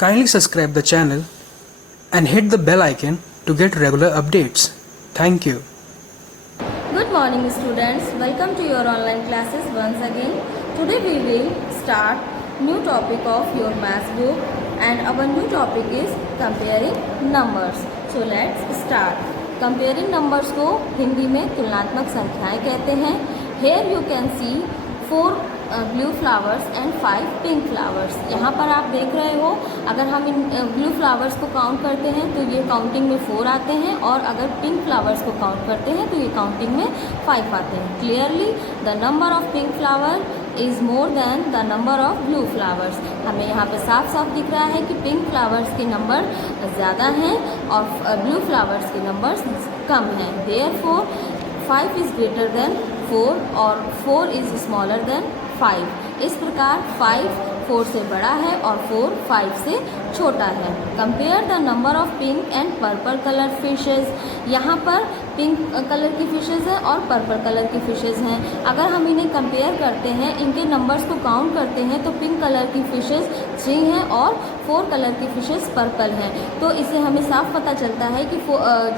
Kindly subscribe the channel and hit the bell icon to get regular updates. Thank you. Good morning students, welcome to your online classes once again. Today we will start new topic of your maths book and our new topic is comparing numbers. So let's start. Comparing numbers को हिंदी में तुलनात्मक संख्याएं कहते हैं. Here you can see 4 blue flowers and 5 pink flowers. यहाँ पर आप देख रहे हो, अगर हम इन ब्लू फ्लावर्स को काउंट करते हैं तो ये काउंटिंग में 4 आते हैं और अगर पिंक फ्लावर्स को काउंट करते हैं तो ये काउंटिंग में 5 आते हैं. Clearly the number of pink flower is more than the number of blue flowers. हमें यहाँ पे साफ साफ दिख रहा है कि पिंक फ्लावर्स के नंबर ज़्यादा हैं और ब्लू फ्लावर्स के नंबर कम हैं. देयरफॉर 5 इज़ ग्रेटर देन 4 और 4 इज़ स्मॉलर देन 5. इस प्रकार 5 4 से बड़ा है और 4 5 से छोटा है. Compare the number of pink and purple colour fishes. यहाँ पर पिंक कलर की फिशेज है और पर्पल कलर की फिशेज हैं. अगर हम इन्हें कंपेयर करते हैं, इनके नंबर्स को काउंट करते हैं तो पिंक कलर की फिशेज 3 हैं और 4 कलर की फिशेज पर्पल हैं. तो इससे हमें साफ पता चलता है कि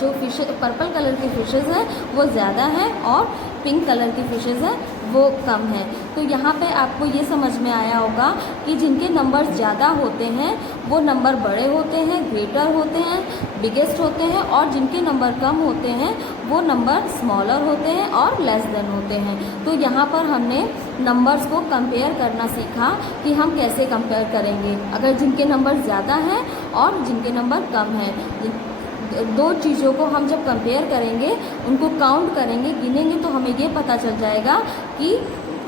जो पर्पल कलर की फिशेज हैं वो ज़्यादा हैं और पिंक कलर की फिशेज हैं वो कम है. तो यहाँ पे आपको ये समझ में आया होगा कि जिनके नंबर ज़्यादा होते हैं वो नंबर बड़े होते हैं, ग्रेटर होते हैं, बिगेस्ट होते हैं, और जिनके नंबर कम होते हैं वो नंबर स्मॉलर होते हैं और लेस देन होते हैं. तो यहाँ पर हमने नंबर्स को कंपेयर करना सीखा कि हम कैसे कंपेयर करेंगे अगर जिनके नंबर ज़्यादा हैं और जिनके नंबर कम हैं. दो चीज़ों को हम जब कंपेयर करेंगे, उनको काउंट करेंगे, गिनेंगे, तो हमें ये पता चल जाएगा कि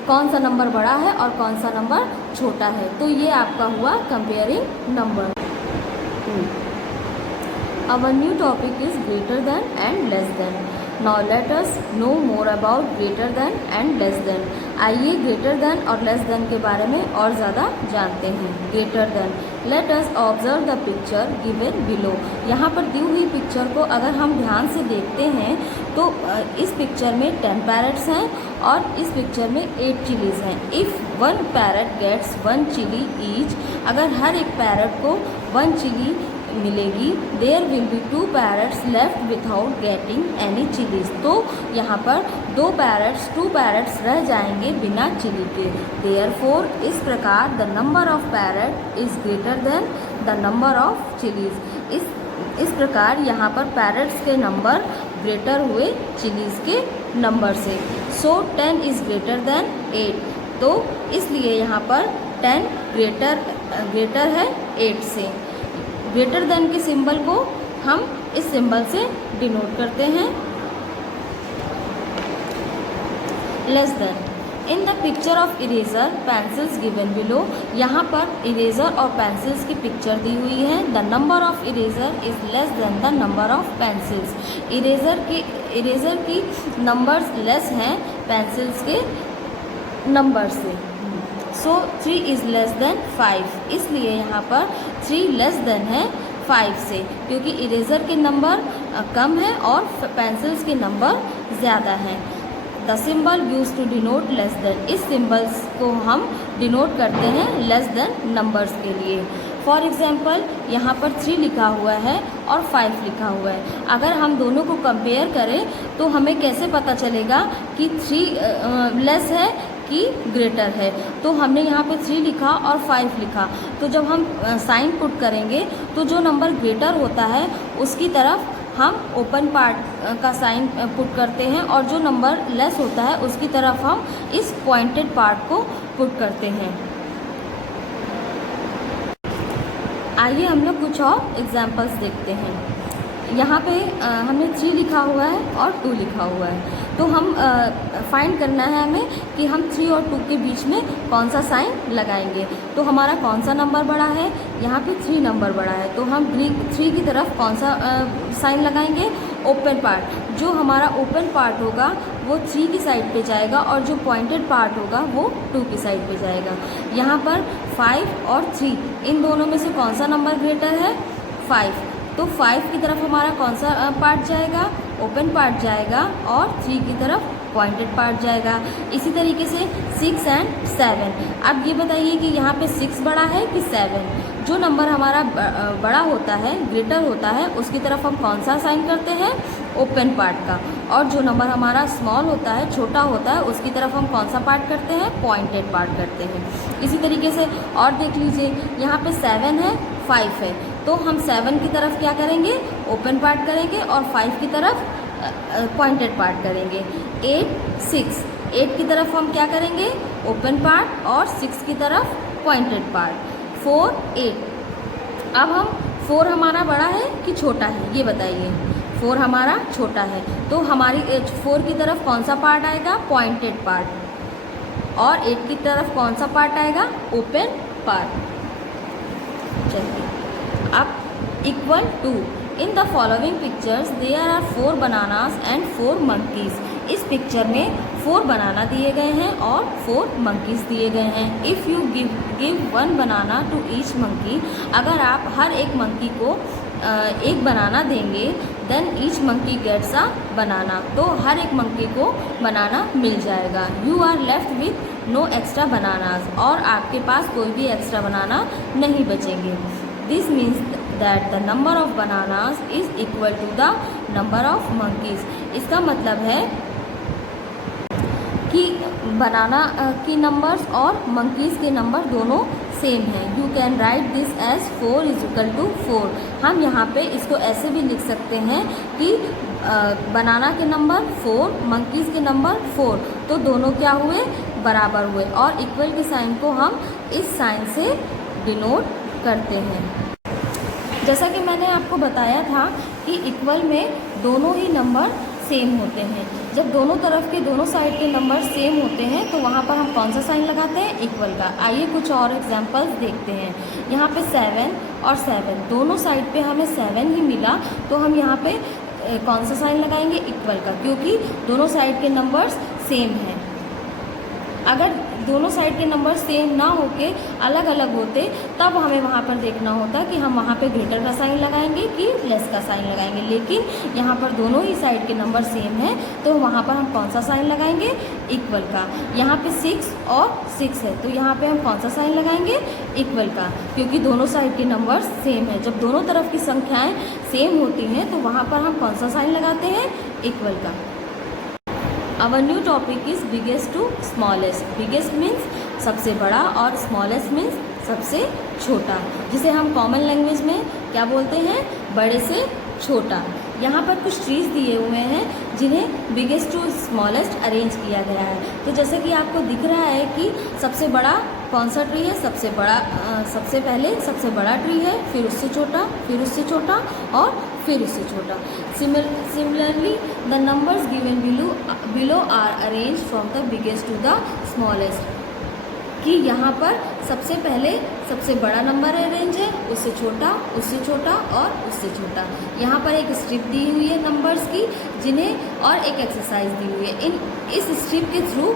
कौन सा नंबर बड़ा है और कौन सा नंबर छोटा है. तो ये आपका हुआ comparing number. Our new topic is greater than and less than. Now let us know more about greater than and less than. आइए ग्रेटर देन और लेस देन के बारे में और ज़्यादा जानते हैं. Greater than, let us observe the picture given below. यहाँ पर दी हुई पिक्चर को अगर हम ध्यान से देखते हैं तो इस पिक्चर में 10 पैरट्स हैं और इस पिक्चर में 8 चिलीज़ हैं. If 1 parrot gets 1 chilli each, अगर हर एक पैरट को 1 चिली मिलेगी, there will be 2 parrots left without getting any chillies. तो यहाँ पर 2 पैरट्स रह जाएंगे बिना चिली के. देयरफॉर इस प्रकार the number of parrot is greater than the number of chillies. इस प्रकार यहाँ पर पैरट्स के नंबर ग्रेटर हुए चिलीज़ के नंबर से. सो 10 इज़ ग्रेटर देन 8. तो इसलिए यहाँ पर 10 ग्रेटर है 8 से. ग्रेटर देन के सिंबल को हम इस सिंबल से डिनोट करते हैं. Less than. In the picture of eraser pencils given below. यहाँ पर इरेजर और पेंसिल्स की पिक्चर दी हुई है. The number of eraser is less than the number of pencils. Eraser की नंबर्स लेस हैं पेंसिल्स के नंबर से. सो 3 इज़ लेस देन 5. इसलिए यहाँ पर 3 लेस देन है 5 से, क्योंकि इरेज़र के नंबर कम है और पेंसिल्स के नंबर ज़्यादा हैं. The symbol use to denote less than. इस सिंबल्स को हम डिनोट करते हैं लेस देन नंबर्स के लिए. फॉर एग्ज़ाम्पल यहाँ पर 3 लिखा हुआ है और 5 लिखा हुआ है. अगर हम दोनों को कंपेयर करें तो हमें कैसे पता चलेगा कि 3 लेस है कि ग्रेटर है. तो हमने यहाँ पे 3 लिखा और 5 लिखा, तो जब हम साइन पुट करेंगे तो जो नंबर ग्रेटर होता है उसकी तरफ हम ओपन पार्ट का साइन पुट करते हैं और जो नंबर लेस होता है उसकी तरफ हम इस पॉइंटेड पार्ट को पुट करते हैं. आइए हम लोग कुछ और एग्जाम्पल्स देखते हैं. यहाँ पे हमने 3 लिखा हुआ है और 2 लिखा हुआ है. तो हम फाइंड करना है हमें कि हम 3 और 2 के बीच में कौन सा साइन लगाएंगे. तो हमारा कौन सा नंबर बड़ा है, यहाँ पे 3 नंबर बड़ा है, तो हम 3 की तरफ कौन सा साइन लगाएंगे, ओपन पार्ट. जो हमारा ओपन पार्ट होगा वो 3 की साइड पे जाएगा और जो पॉइंटेड पार्ट होगा वो 2 की साइड पे जाएगा. यहाँ पर 5 और 3 इन दोनों में से कौन सा नंबर ग्रेटर है, 5. तो 5 की तरफ हमारा कौन सा पार्ट जाएगा, ओपन पार्ट जाएगा, और 3 की तरफ पॉइंटेड पार्ट जाएगा. इसी तरीके से 6 एंड 7. अब ये बताइए कि यहाँ पे 6 बड़ा है कि 7. जो नंबर हमारा बड़ा होता है, ग्रेटर होता है, उसकी तरफ हम कौन सा साइन करते हैं, ओपन पार्ट का, और जो नंबर हमारा स्मॉल होता है, छोटा होता है, उसकी तरफ हम कौन सा पार्ट करते हैं, पॉइंटेड पार्ट करते हैं। इसी तरीके से और देख लीजिए, यहाँ पे 7 है, 5 है, तो हम 7 की तरफ क्या करेंगे, ओपन पार्ट करेंगे, और 5 की तरफ पॉइंटेड पार्ट करेंगे। 8 की तरफ हम क्या करेंगे, ओपन पार्ट, और 6 की तरफ पॉइंटेड पार्ट। 4 8। अब हम 4 हमारा बड़ा है कि छोटा है, ये बताइए। 4 हमारा छोटा है, तो हमारी 4 की तरफ कौन सा पार्ट आएगा, पॉइंटेड पार्ट, और 8 की तरफ कौन सा पार्ट आएगा, ओपन पार्ट। चलिए, अब equal to, in the following pictures there are 4 bananas and 4 monkeys. इस पिक्चर में 4 बनाना दिए गए हैं और 4 मंकीज़ दिए गए हैं। If you give 1 banana to each monkey, अगर आप हर एक मंकी को एक बनाना देंगे, then each monkey gets a banana, तो हर एक मंकी को बनाना मिल जाएगा। You are left with no extra bananas, और आपके पास कोई भी एक्स्ट्रा बनाना नहीं बचेंगे। This means that the number of bananas is equal to the number of monkeys. इसका मतलब है कि बनाना की नंबर्स और मंकीज़ के नंबर दोनों सेम हैं। You can write this as 4 is equal to 4। हम यहाँ पे इसको ऐसे भी लिख सकते हैं कि बनाना के नंबर 4, मंकीज़ के नंबर 4, तो दोनों क्या हुए, बराबर हुए, और इक्वल के साइन को हम इस साइन से डिनोट करते हैं। जैसा कि मैंने आपको बताया था कि इक्वल में दोनों ही नंबर सेम होते हैं। जब दोनों तरफ के दोनों साइड के नंबर सेम होते हैं तो वहाँ पर हम कौन सा साइन लगाते हैं, इक्वल का। आइए कुछ और एग्जांपल्स देखते हैं। यहाँ पे 7 और 7 दोनों साइड पे हमें 7 ही मिला, तो हम यहाँ पे कौन सा साइन लगाएंगे, इक्वल का, क्योंकि दोनों साइड के नंबर्स सेम हैं। अगर दोनों साइड के नंबर सेम ना होके अलग अलग होते, तब हमें वहाँ पर देखना होता कि हम वहाँ पे ग्रेटर का साइन लगाएंगे कि लेस का साइन लगाएंगे। लेकिन यहाँ पर दोनों ही साइड के नंबर सेम हैं, तो वहाँ पर हम कौन सा साइन लगाएंगे, इक्वल का। यहाँ पे 6 और 6 है, तो यहाँ पे हम कौन सा साइन लगाएंगे, इक्वल का, क्योंकि दोनों साइड के नंबर सेम है। जब दोनों तरफ की संख्याएँ सेम होती हैं तो वहाँ पर हम कौन सा साइन लगाते हैं, इक्वल का। Our new topic is biggest to smallest. Biggest means सबसे बड़ा और smallest means सबसे छोटा, जिसे हम कॉमन लैंग्वेज में क्या बोलते हैं, बड़े से छोटा। यहाँ पर कुछ ट्रीज दिए हुए हैं जिन्हें बिगेस्ट टू स्मॉलेस्ट अरेंज किया गया है। तो जैसे कि आपको दिख रहा है कि सबसे बड़ा कौन सा ट्री है, सबसे बड़ा सबसे पहले सबसे बड़ा ट्री है, फिर उससे छोटा, फिर उससे छोटा, और फिर उससे छोटा। Similarly the numbers given below are arrange from the biggest to the smallest, कि यहाँ पर सबसे पहले सबसे बड़ा नंबर अरेंज है, उससे छोटा, उससे छोटा, और उससे छोटा। यहाँ पर एक स्ट्रिप दी हुई है नंबर्स की, जिन्हें और एक एक्सरसाइज दी हुई है। इस स्ट्रिप के थ्रू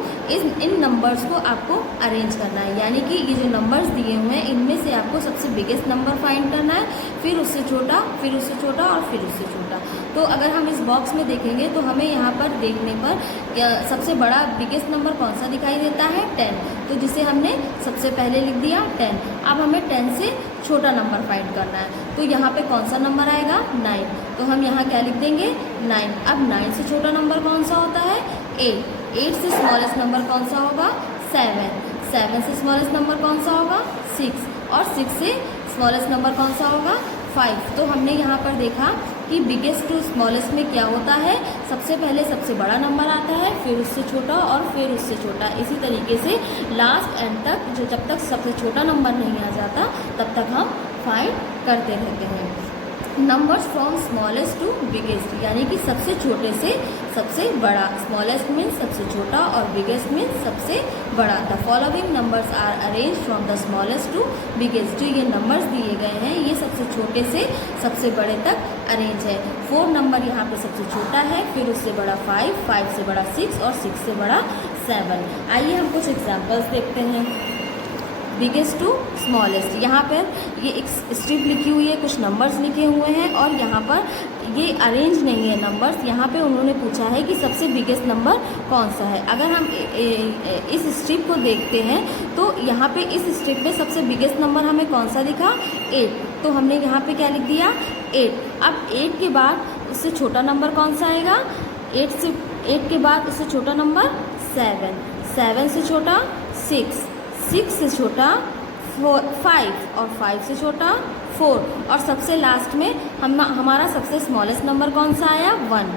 इन नंबर्स को आपको अरेंज करना है, यानी कि ये जो नंबर्स दिए हुए हैं इनमें से आपको सबसे बिगेस्ट नंबर फाइंड करना है, फिर उससे छोटा, फिर उससे छोटा, और फिर उससे छोटा। तो अगर हम इस बॉक्स में देखेंगे तो हमें यहाँ पर देखने पर सबसे बड़ा बिगेस्ट नंबर कौन सा दिखाई देता है, 10, तो जिसे हमने सबसे पहले लिख दिया 10। अब हमें 10 से छोटा नंबर फाइंड करना है, तो यहाँ पे कौन सा नंबर आएगा, 9, तो हम यहाँ क्या लिख देंगे, 9। अब 9 से छोटा नंबर कौन सा होता है, 8 से स्मॉलेस्ट नंबर कौन सा होगा, 7 से स्मॉलेस्ट नंबर कौन सा होगा, 6, और 6 से स्मॉलेस्ट नंबर कौन सा होगा, 5। तो हमने यहाँ पर देखा कि बिगेस्ट टू स्मॉलेस्ट में क्या होता है, सबसे पहले सबसे बड़ा नंबर आता है, फिर उससे छोटा, और फिर उससे छोटा। इसी तरीके से लास्ट एंड तक, जो जब तक सबसे छोटा नंबर नहीं आ जाता तब तक हम फाइंड करते रहते हैं। Numbers from smallest to biggest, यानी कि सबसे छोटे से सबसे बड़ा। स्मॉलेस्ट मीन्स सबसे छोटा और बिगेस्ट मीन्स सबसे बड़ा। The following numbers are arrange from the smallest to biggest. जो ये नंबर्स दिए गए हैं ये सबसे छोटे से सबसे बड़े तक अरेंज है। 4 नंबर यहाँ पे सबसे छोटा है, फिर उससे बड़ा 5 से बड़ा 6, और 6 से बड़ा 7। आइए हम कुछ एग्जाम्पल्स देखते हैं। बिगेस्ट टू स्मॉलेस्ट, यहाँ पर ये एक स्ट्रिप लिखी हुई है, कुछ नंबर्स लिखे हुए हैं, और यहाँ पर ये अरेंज नहीं है नंबर्स, यहाँ पे उन्होंने पूछा है कि सबसे बिगेस्ट नंबर कौन सा है। अगर हम इस स्ट्रिप को देखते हैं तो यहाँ पे इस स्ट्रिप में सबसे बिगेस्ट नंबर हमें कौन सा दिखा, 8, तो हमने यहाँ पे क्या लिख दिया, 8। अब 8 के बाद उससे छोटा नंबर कौन सा आएगा, 8 के बाद उससे छोटा नंबर 7, 7 से छोटा 6, 6 से छोटा 5 और 5 से छोटा 4 और सबसे लास्ट में हमारा सबसे स्मॉलेस्ट नंबर कौन सा आया, 1।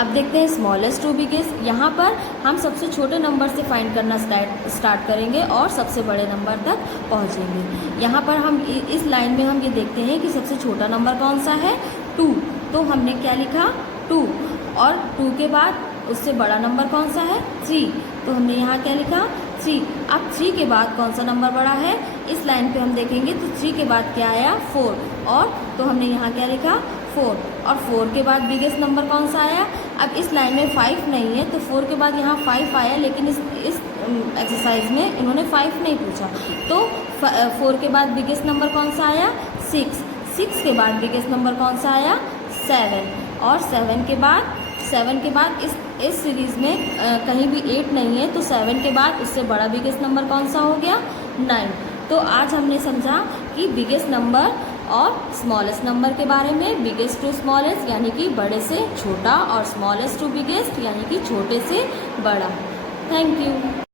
अब देखते हैं स्मॉलेस्ट टू बिगेस्ट। यहाँ पर हम सबसे छोटे नंबर से फाइंड करना स्टार्ट करेंगे और सबसे बड़े नंबर तक पहुँचेंगे। यहाँ पर हम इस लाइन में हम ये देखते हैं कि सबसे छोटा नंबर कौन सा है, 2, तो हमने क्या लिखा, 2, और 2 के बाद उससे बड़ा नंबर कौन सा है, 3, तो हमने यहाँ क्या लिखा, 3। अब 3 के बाद कौन सा नंबर बड़ा है, इस लाइन पे हम देखेंगे तो 3 के बाद क्या आया, 4, और तो हमने यहाँ क्या लिखा, 4, और 4 के बाद बिगेस्ट नंबर कौन सा आया। अब इस लाइन में 5 नहीं है तो 4 के बाद यहाँ 5 आया, लेकिन इस एक्सरसाइज में इन्होंने 5 नहीं पूछा, तो 4 के बाद बिगेस्ट नंबर कौन सा आया, 6, 6 के बाद बिगेस्ट नंबर कौन सा आया, 7, और 7 के बाद इस सीरीज़ में कहीं भी 8 नहीं है तो 7 के बाद उससे बड़ा बिगेस्ट नंबर कौन सा हो गया, 9। तो आज हमने समझा कि बिगेस्ट नंबर और स्मॉलेस्ट नंबर के बारे में, बिगेस्ट टू स्मॉलेस्ट यानी कि बड़े से छोटा और स्मॉलेस्ट टू बिगेस्ट यानी कि छोटे से बड़ा। Thank you.